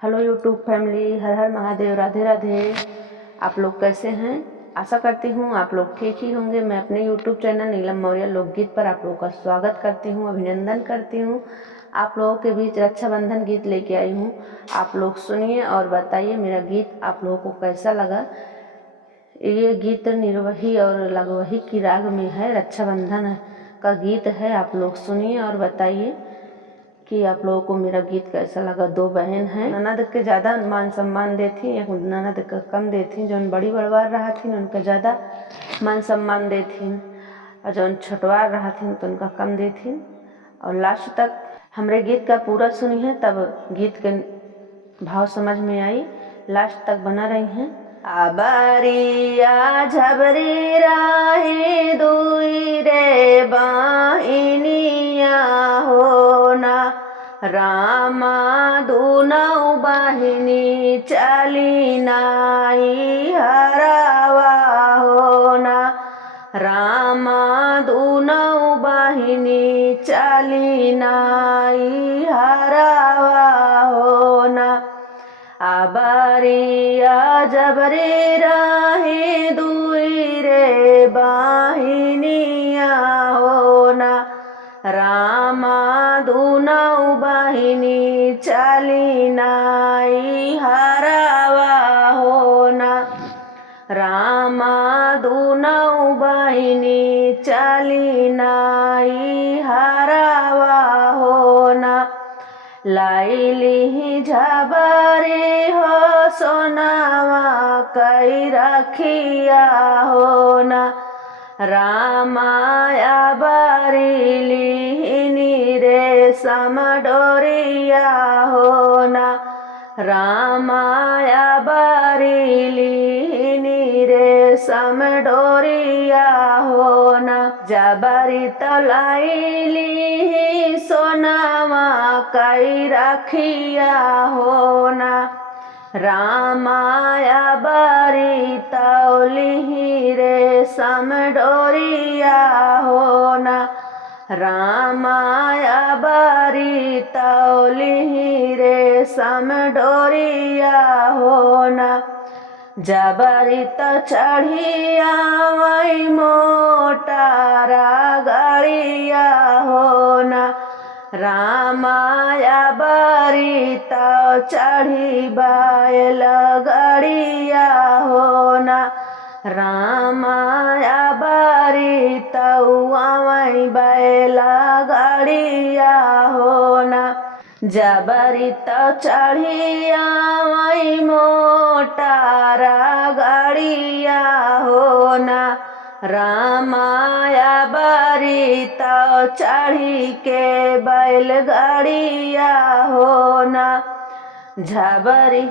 Hello YouTube family, हर हर महादेव, राधे राधे। आप लोग कैसे हैं? आशा करती हूँ आप लोग ठीक ही होंगे। मैं अपने यूट्यूब चैनल नीलम मौर्य लोकगीत पर आप लोगों का स्वागत करती हूँ, अभिनंदन करती हूँ। आप लोगों के बीच रक्षाबंधन गीत लेके आई हूँ। आप लोग सुनिए और बताइए मेरा गीत आप लोगों को कैसा लगा। ये गीत निर्वही और लगवही की राग में है, रक्षाबंधन का गीत है। आप लोग सुनिए और बताइए कि आप लोगों को मेरा गीत कैसा लगा। दो बहन हैं, ननद के ज़्यादा मान सम्मान देती, एक ननद का कम देती। जौन बड़ी बड़वार रहा थी उनका ज़्यादा मान सम्मान देती, और जौन छोटवार रहा थी तो उनका कम देती। और लास्ट तक हमरे गीत का पूरा सुनी है, तब गीत के भाव समझ में आई। लास्ट तक बना रही हैं। आबरिया झबरी राही दुई रे बाहिनिया होना, रामा दुनौ बाहिनी चली नाई हरावा होना, रामा दुनौ बाहिनी चली नाई हरावा होना। आबरिया जबरी राही दुई रे बाहिनिया होना, रामा दुनौ बाहिनी चली नाई हरावा होना, रामा दुनौ बाहिनी चली नाई हरावा होना। लाइली झबरी हो सोनावा कई रखिया होना, रामाया बरीली रे समडोरिया होना, रामाया बरीली रे समडोरिया होना। जबरी तलाइली सोनावा कई रखिया होना, रामाया बरी तौली रे समडोरिया होना, रामाया बरी तौली रे समडोरिया होना। जबरी तो चढ़िया वही मोटारा गड़िया होना, रामाया बरी तो चढ़ी बैल गड़िया होना, रामाया बरी तो वही बैल गड़िया होना। जबरी तो चढ़िया वही मोटारा गड़िया होना, रामाया बरी तो चढ़ी के बैल गड़िया होना। जबरी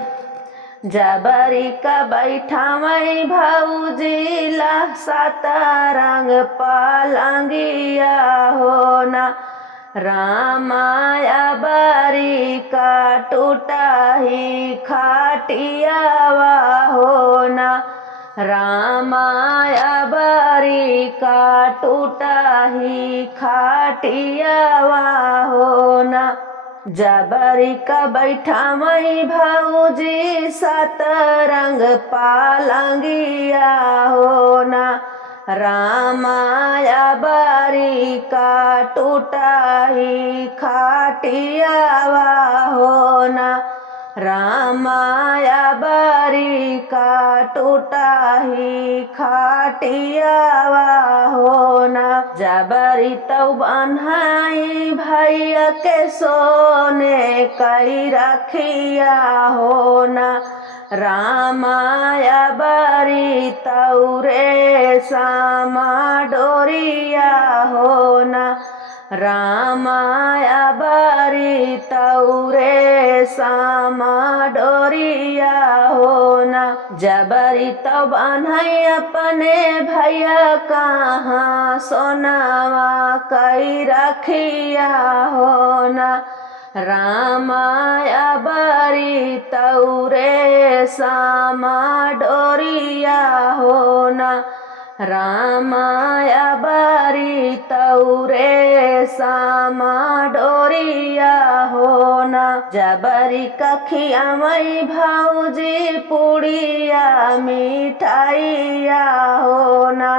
का बैठा मई भौजी ला सतरंग पालंगिया होना, रामाया बरी का टूटा ही खाटियावा होना, रामाया बरी का टूटा ही खाटियावा होना। जबरी का बैठा मई भौजी सतरंग पालंगिया होना, रामाया बरी का टूटा ही खाटियावा होना, रामाया बरी का टूटा ही खाटियावा होना। जबरी तो बन्हाई भैया के सोने कई रखिया होना, रामाया बरी तौरे सामा डोरिया होना, रामाया बरी तौरे सामा डोरिया होना। जबरी तो बन्हई अपने भैया कहाँ सोनावा कई रखिया होना, रामाया बरी तौरे सामा डोरिया होना, रामाया बारी तौरे सामा डोरिया होना। जबरी कखिया मई भाऊजी पुड़िया मिठाइया होना।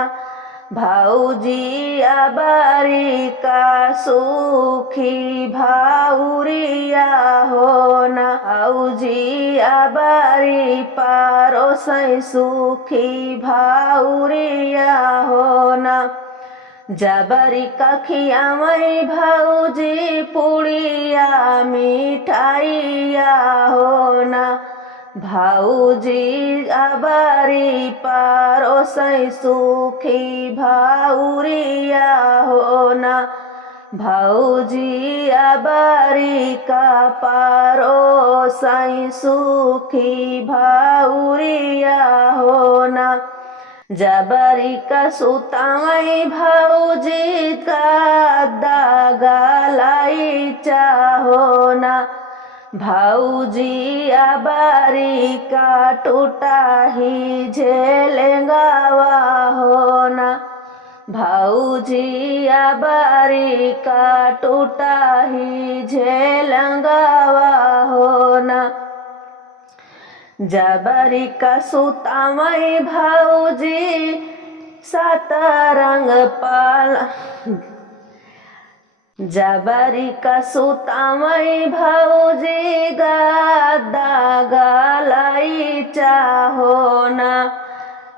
भाऊजी अबारी का सुखी भाउरिया होना। भाऊजी अबारी पारोसई सुखी भाउरिया होना। जबरी कखिया मई भाऊजी पुड़िया मिठाइया होना। भाऊजी अबारी पारोसई सुखी भाउरिया होना। भाऊजी अबारी का पारोसई सुखी भाउरिया होना। जबरी का सुतावई भाऊजी का दागा लाई चाहोना। भाऊजी अबारी का टूटा ही झेलेंगावा होना। भाऊजी अबारी का टूटा ही झेलेंगावा होना। जबरी का सुतावई भाऊजी सात रंग पाल। जबरी का सुतावई भाऊजी गद्दा गलाई चाहोना।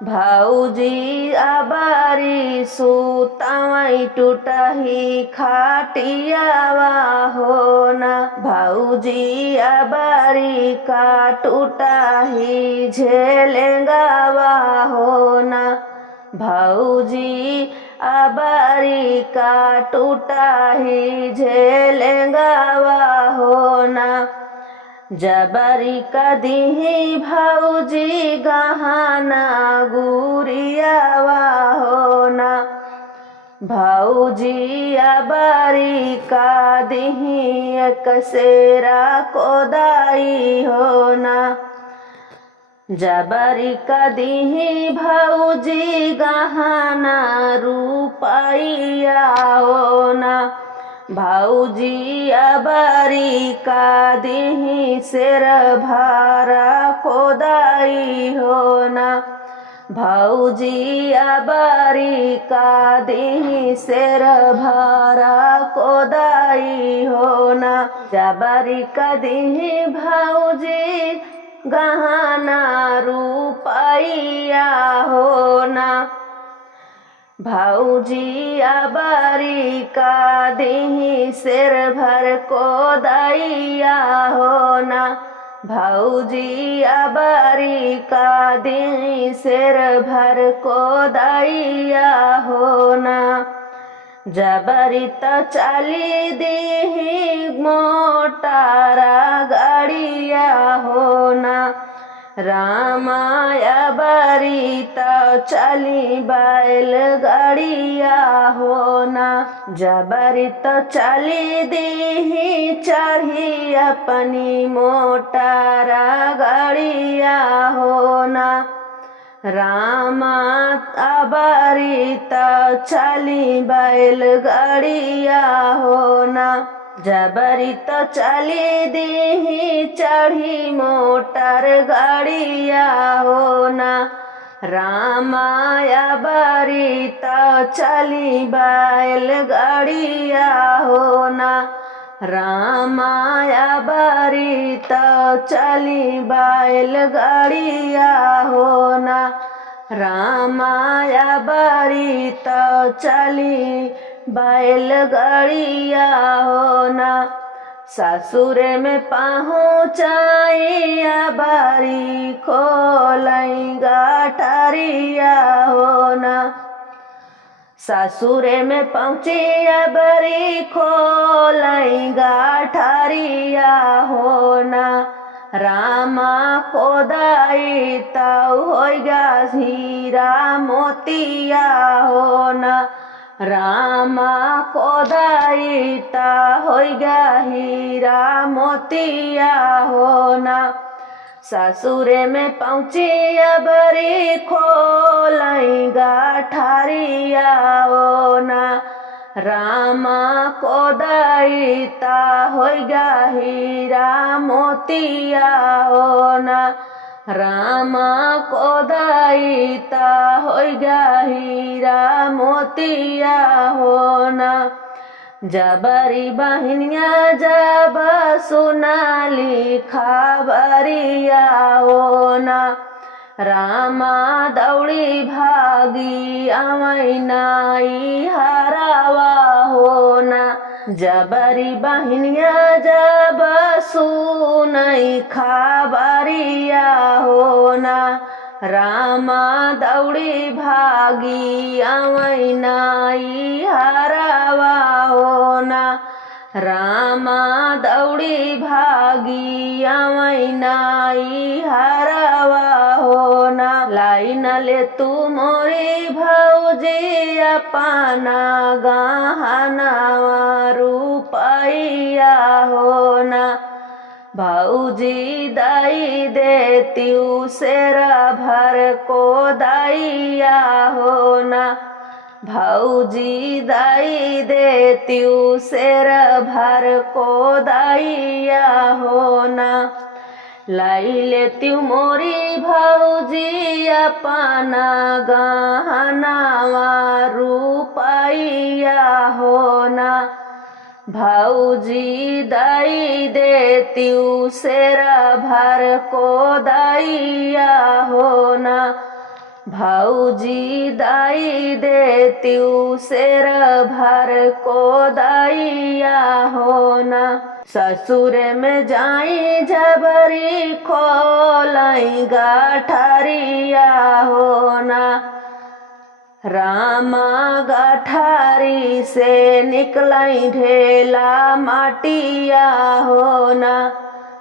भाऊजी अबारी सुतावई टूटही खाटियावा होना। भाऊजी अबारी का टूटही झेलेंगावा होना। भाऊजी अबारी का टूटा ही झेलेंगावा होना। जबरी का दीही भाऊजी गहना गुरियावा होना। भाऊजी अबारी का दीही एक सेरा कोदाई होना। जबरी का दीही भाऊजी गहना रुपैया होना। भाऊजी अबारी का दीही सिर भारा खोदाई होना। भाऊजी अबारी का दीही सिर भारा खोदाई होना। जबरी का दीही भाऊजी गहना रुपैया होना। भाऊजी अबारी का दीही सिर भर कोदाइया होना। भाऊजी अबारी का दीही सिर भर कोदाइया होना। जबरी तो चली दीही मोटारा गाड़िया होना। रामाया बारी तो चली बैल गाड़िया होना। जबरी तो चली दीही चढ़ी अपनी मोटारा गाड़िया होना। रामा अबारी तो चली बैल गाड़िया होना। जबरी तो चली दीही चढ़ी मोटर गाड़िया होना। रामाया बारी तो चली बैल गाड़िया होना। रामाया बारी तो चली बैल गाड़िया होना। रामाया बारी तो चली बैल गाड़िया होना। ससुरे में पहुँचाइया बारी खोलाई गाठरिया होना। ससुरे में पहुँचिया बारी खोलाई गाठरिया होना। रामा खोदाई तौ होइगा हीरा मोतिया होना। रामा खोदाई ता होइगा हीरा मोतिया होना। ससुरे में पहुँची अबरी खोलाई गाठरिया ओ ना रामा को दैता होइगा हीरा मोतिया ओ ना रामा को दैता होइगा हीरा मोतिया हो ना जबरी बहनिया जब सुनाली खबरिया ओ ना रामा दौड़ी भागी अमैनाई हरावा हो ना जबरी बहनिया जब सुनई खबरिया हो ना रामा दौड़ी भागी अमैनाई हरावा हो ना रामा दौड़ी भागी अमैनाई हरावा हो ना लाइन ले तू मोरी भौजी अपना गहनावा रुपैया हो ना भौजी दाई देती सेरा भर को दाइया हो ना भौजी दाई देती सेरा भर को दाइया हो ना लाई लेती मोरी भौजी अपना गहनावा रुपैया हो ना भौजी दाई देती सेरा भर को दाइया हो ना भौजी दाई देती सेरा भर को दाइया हो ना ससुर में जाई जबरी खोलाई गाठरिया हो ना रामा गाठारी से निकलाई ढेला माटिया हो ना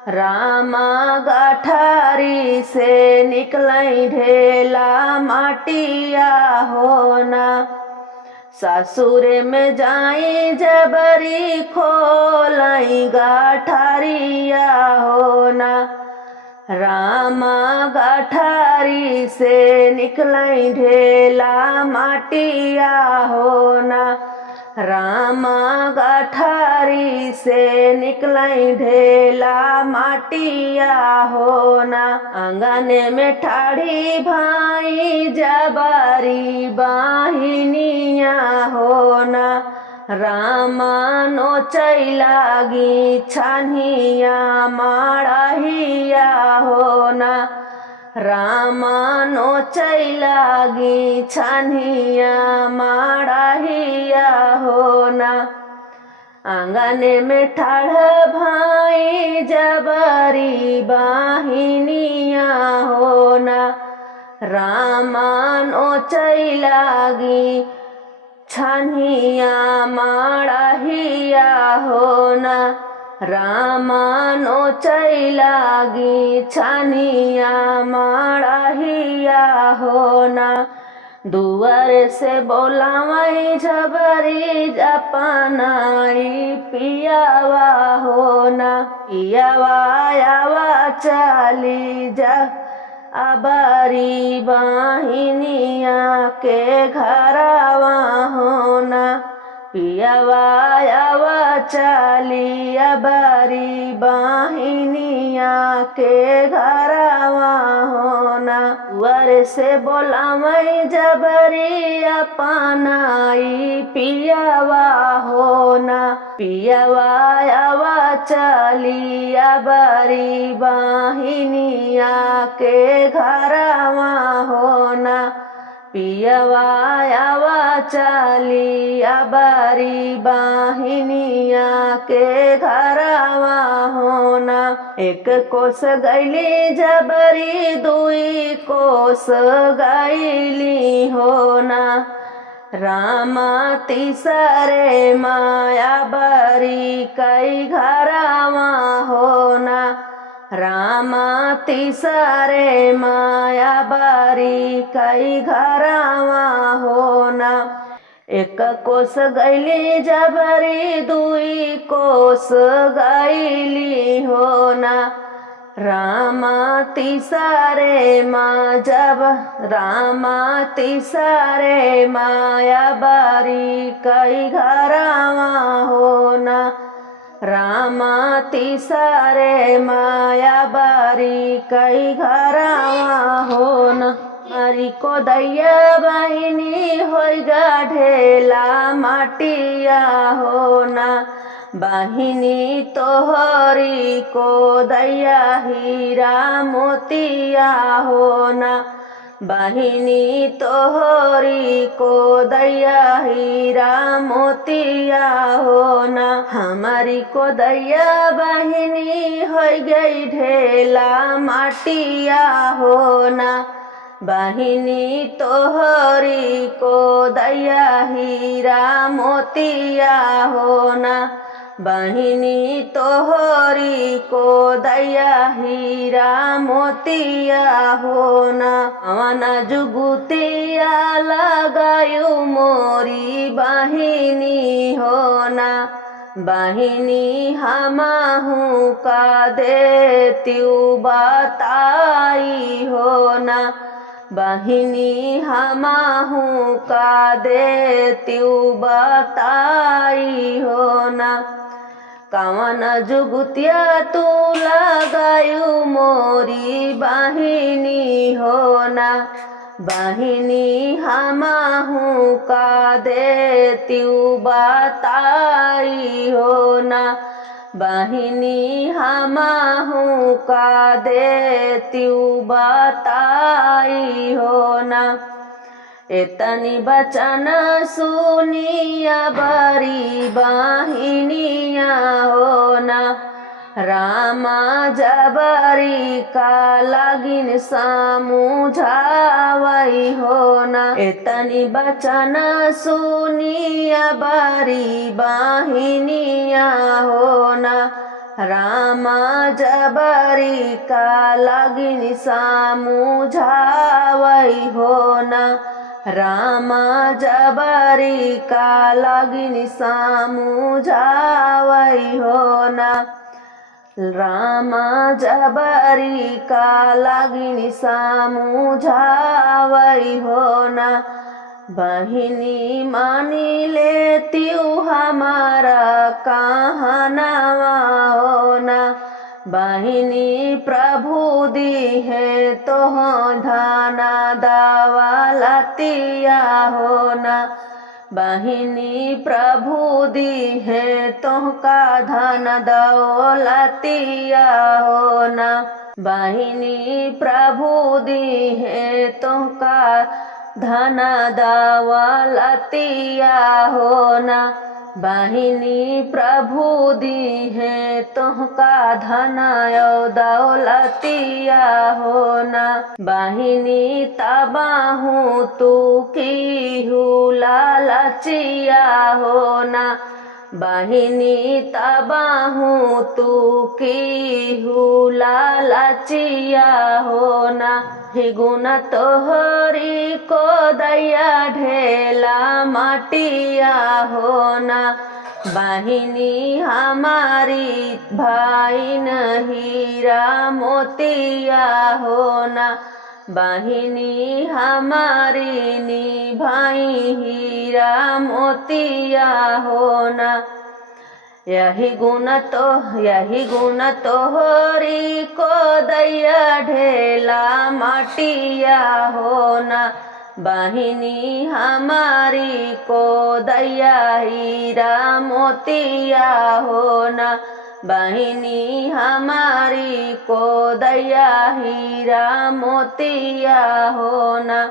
रामा गाठारी से निकलाई ढेला माटिया हो ना ससुर में जाई जबरी खोलाई गाठरिया हो ना रामा गाठारी से निकलाई ढेला माटिया हो ना रामा गाठारी से निकलाई ढेला माटिया हो ना आंगने में ठाड़ी भाई जबारी बाहिनिया हो ना रामा नोचै लागी छानिया माड़ाहिया हो ना रामा नोचै लागी छानिया माड़ाहिया हो ना आंगने में ठाड़ भाई जबरी बाहिनिया हो ना रामा नोचै लागी छानिया माड़ाहिया हो ना रामा नोचै लागी छानिया माड़ाहिया हो ना दुआर से बोलावई झबरी अपनाई पियावा हो ना पियावा आवा चली जा अबारी बाहिनिया के घरवा हो ना पियावा आवा चली अबारी बाहिनिया के घरवा हो ना वर से बोलावई जबरी अपनाई पियावा हो ना पियावा आवा चली अबारी बाहिनिया के घरवा हो ना पियावा आवा चली अबारी बाहिनिया के घरवा हो ना एक कोस गैली जबरी दुई कोस गैली हो ना रामा तीसरे माया बरी कई घरवा हो ना रामा तीसरे माया बारी कई घरवा हो ना एक कोस गैली जबरी दुई कोस गैली हो ना रामा तिसारे माँ जब रामा तिसारे माया बारी कई घरावा होना रामा तिसारे माया बारी कई घरावा होना हमारी को दैया बहिनी होइगा ढेला माटिया होना बहिनी तोहरी को दैया हीरा मोतिया होना बहिनी तोहरी को दैया हीरा मोतिया होना हमारी को दैया बहिनी हो गई ढेला माटिया होना बहिनी तोहरी को दैया हीरा मोतिया होना बहिनी तोहरी को दैया हीरा मोतिया होना अवना जुगुतिया लगायु मोरी बहिनी होना बहिनी हमाहू का देत्यु बताई होना बहिनी हमाहू का देत्यु बताई होना कवन जुगुतिया तू लगायु मोरी बहिनी होना बहिनी हमाहू का देत्यु बताई होना बहिनी हमाहू का देत्यु बताई होना एतनी बचन सुनिया बरी बहिनिया होना रामा जबरी का लगिन समझावई होना एतनी बचन सुनिया बरी बहिनिया होना रामा जबरी का लगिन समझावई होना रामा जबरी का लगिन समझावई होना रामा जबरी का लगिन समझावई होना बहिनी मानी लेत्यु हमारा कहनावा होना बहिनी प्रभु दी है तो धाना दावा लतिया होना बहिनी प्रभु दी है तोहका धन दौलतिया होना बहिनी प्रभु दी है तोहका धन दौलतिया होना बहिनी प्रभु दी है तोहका धन दौलतिया होना बहिनी तबाहू तू की लालचिया होना बहिनी तबाहू तू की लालचिया होना हे गुण तोहरी को दैया ढेला माटिया होना बहिनी हमारी भाई हीरा मोतिया होना बहिनी हमारी नी भाई हीरा मोतिया होना यही गुण तोहरी को दैया ढेला माटिया होना बहिनी हमारी को दैया हीरा मोतिया होना बहिनी हमारी को दैया हीरा मोतिया होना।